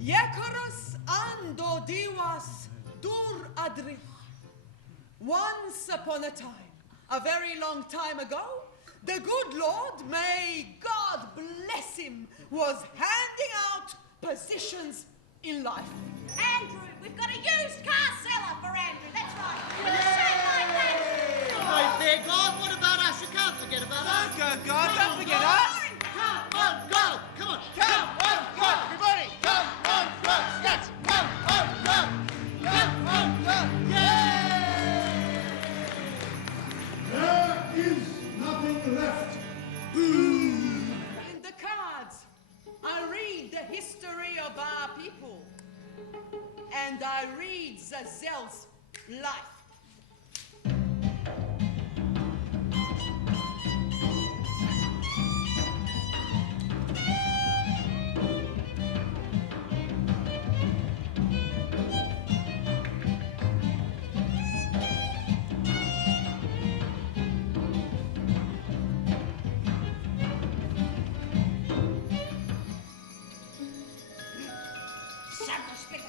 Yekarus ando diwas dur adrich. Once upon a time, a very long time ago, the good Lord, may God bless him, was handing out positions in life. Andrew, we've got a used car seller for Andrew. That's right. With a shape like that. Right there, God. What about us? You can't forget about us. God, don't forget us. Come on, God. Come on. Come on, God, everybody! Come on, God! Yes! Come on, God! Come on, God! There is nothing left. In the cards, I read the history of our people, and I read Zazel's life.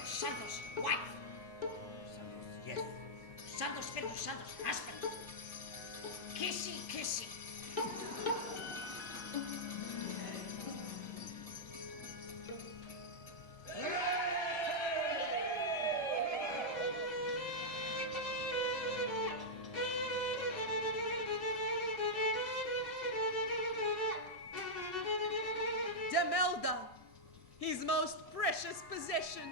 Santos, wife. Santos, yes. Santos, husband. Kissy. Demelda, his most precious possession.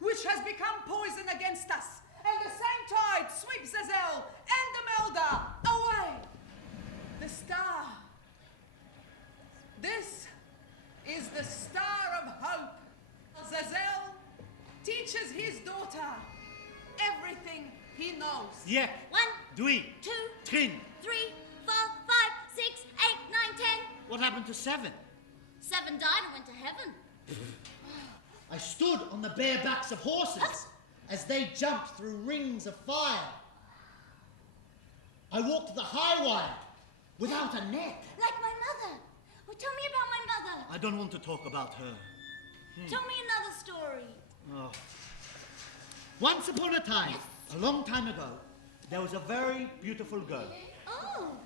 Which has become poison against us, and the same tide sweeps Zazel and Demelda away. The star. This is the star of hope. Zazel teaches his daughter everything he knows. Yeah. 1, 2, 2, 3. 3, 4, 5, 6, 8, 9, 10. What happened to 7? 7 died and went to heaven. I stood on the bare backs of horses as they jumped through rings of fire. I walked the high wire without a net. Like my mother. Oh, tell me about my mother. I don't want to talk about her. Tell me another story. Oh. Once upon a time, a long time ago, there was a very beautiful girl. Oh,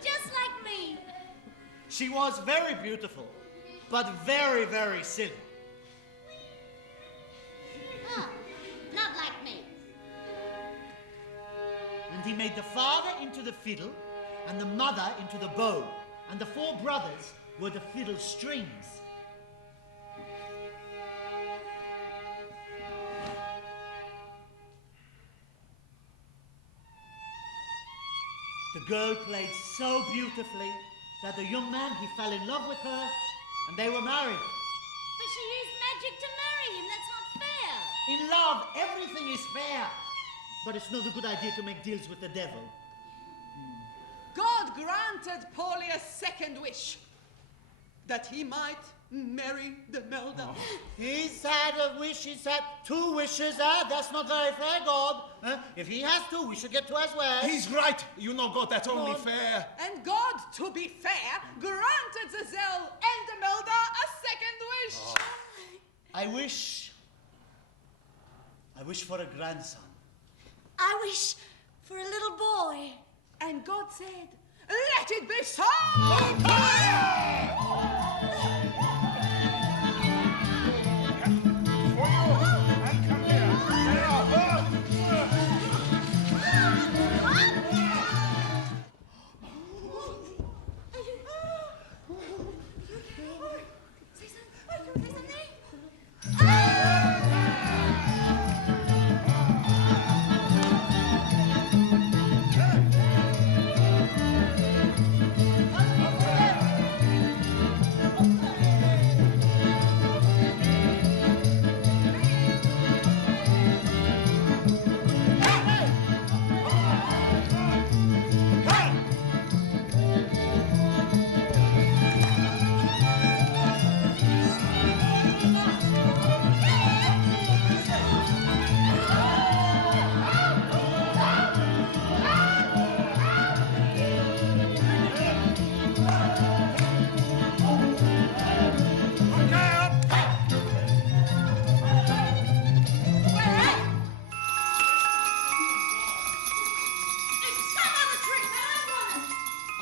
just like me. She was very beautiful, but very, very silly. Huh, not like me. And he made the father into the fiddle, and the mother into the bow, and the 4 brothers were the fiddle strings. The girl played so beautifully that the young man, he fell in love with her, and they were married. But she used magic to marry him. That's not fair. In love, everything is fair. But it's not a good idea to make deals with the devil. God granted Polly a second wish, that he might marry Demelda. Oh. He's had a wish, he's had 2 wishes. That's not very fair, God. If he has 2, we should get 2 as well. He's right. You know, God, that's only fair. And God, to be fair, granted Zazel and Demelda a second wish. Oh. I wish for a grandson. I wish for a little boy. And God said, let it be so!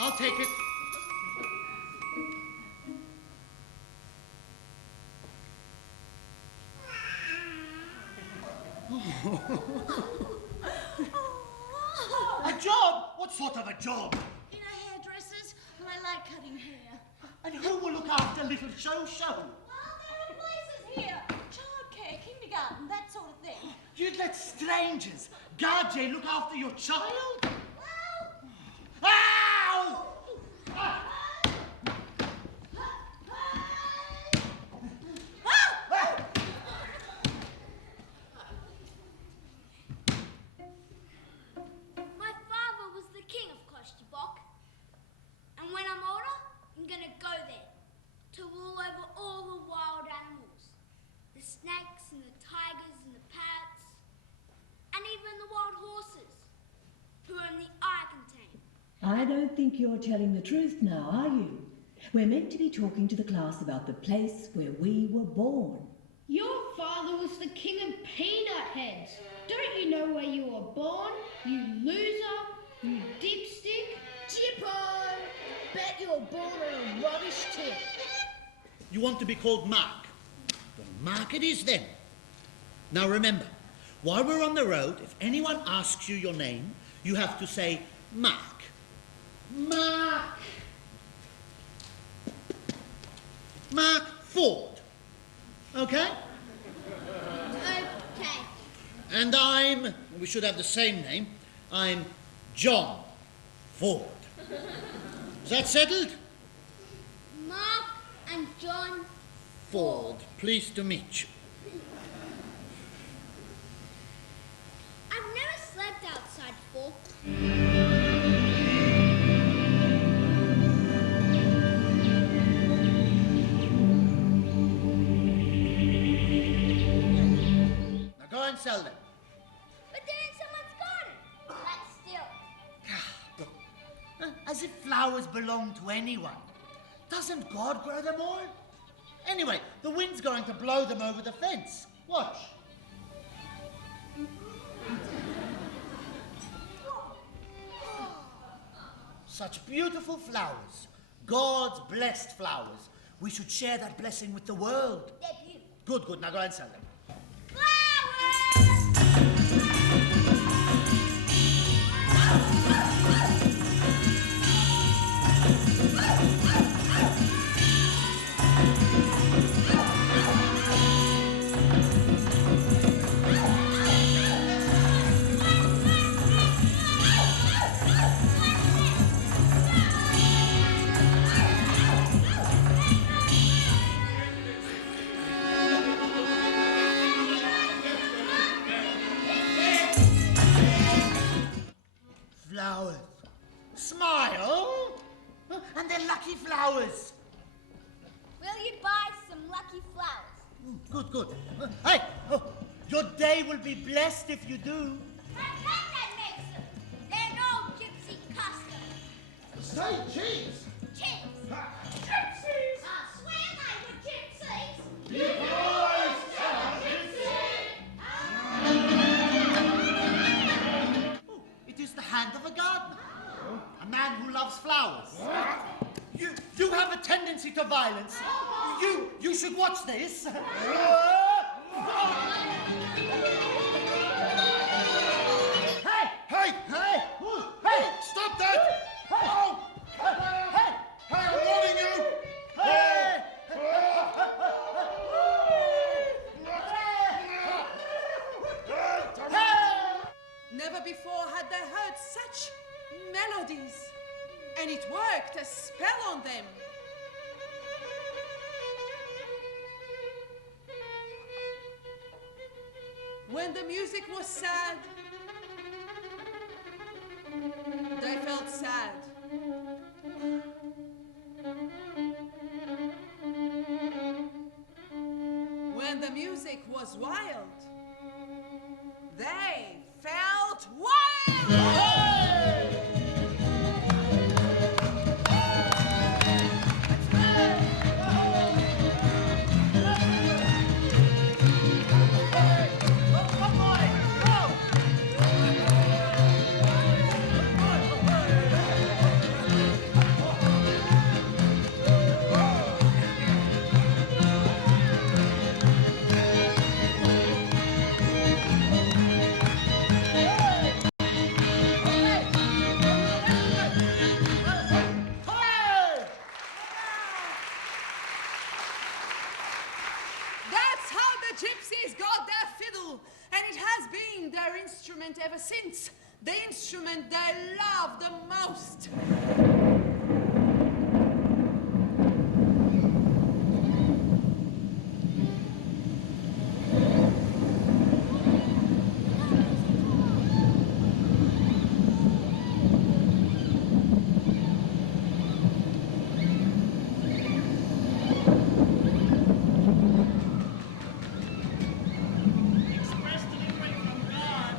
I'll take it. A job? What sort of a job? You know, hairdressers, I like cutting hair. And who will look after little Show? Well, there are places here. Childcare, kindergarten, that sort of thing. You'd let strangers, Garjay, look after your child? Well... Ow! My father was the king of Koshchibok. And when I'm older, I'm gonna go there to rule over all the wild animals. The snakes and the tigers and the parrots. And even the wild horses, who only I can tame. I don't think you're telling the truth now, are you? We're meant to be talking to the class about the place where we were born. Your father was the king of peanut heads. Don't you know where you were born? You loser, you dipstick. Jippo! Bet you're born on a rubbish tip. You want to be called Mark? Well, Mark it is then. Now remember, while we're on the road, if anyone asks you your name, you have to say Mark. Mark. Mark Ford. Okay? Okay. And we should have the same name, I'm John Ford. Is that settled? Mark and John Ford. Pleased to meet you. I've never slept outside before. Now go and sell them. But they're in someone's garden. That's still. As if flowers belong to anyone. Doesn't God grow them all? Anyway, the wind's going to blow them over the fence. Watch. Such beautiful flowers. God's blessed flowers. We should share that blessing with the world. They're beautiful. Good, good. Now go and sell them. Flowers. Smile. And they're lucky flowers. Will you buy some lucky flowers? Good, good. Hey, your day will be blessed if you do. That makes them. They're an old gypsy custom. Say cheese! Cheers. Gypsies! I swear they were gypsies. You can always tell a gypsy! Oh, it is the hand of a gardener. A man who loves flowers. You have a tendency to violence. You should watch this. Hey! Hey! Hey! Hey! Stop that! Oh! Hey! Hey, I'm warning you! Hey! Never before had they heard such melodies, and it worked a spell on them. When the music was sad, they felt sad. When the music was wild, they felt wild! since the instrument they love the most. Express delivery from God.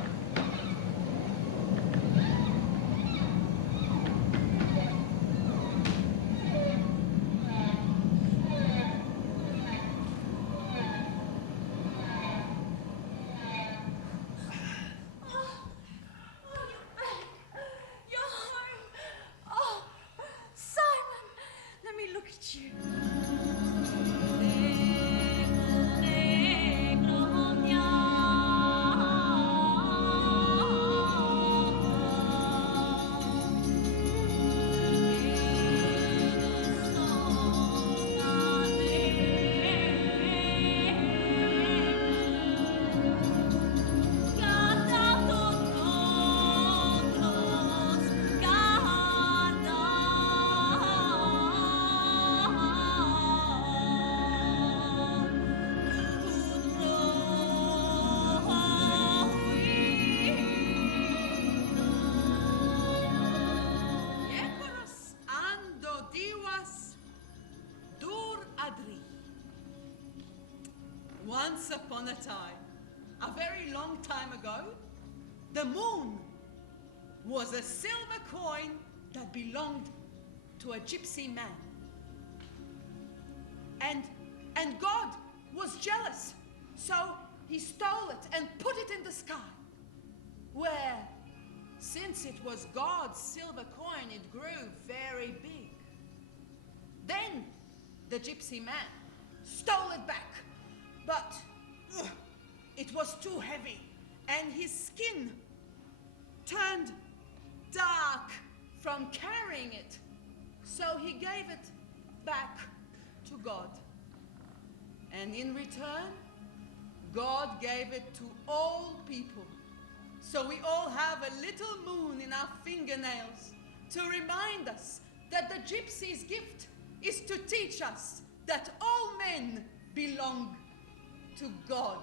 You're home. Oh, Simon, let me look at you. Yekoros ando diwas dur adri. Once upon a time, a very long time ago, the moon was a silver coin that belonged to a gypsy man. And God was jealous, so he stole it and put it in the sky, where, since it was God's silver coin, it grew very big. Then the gypsy man stole it back, but it was too heavy, and his skin turned dark from carrying it. So he gave it back to God. And in return, God gave it to all people. So we all have a little moon in our fingernails to remind us that the gypsy's gift is to teach us that all men belong to God.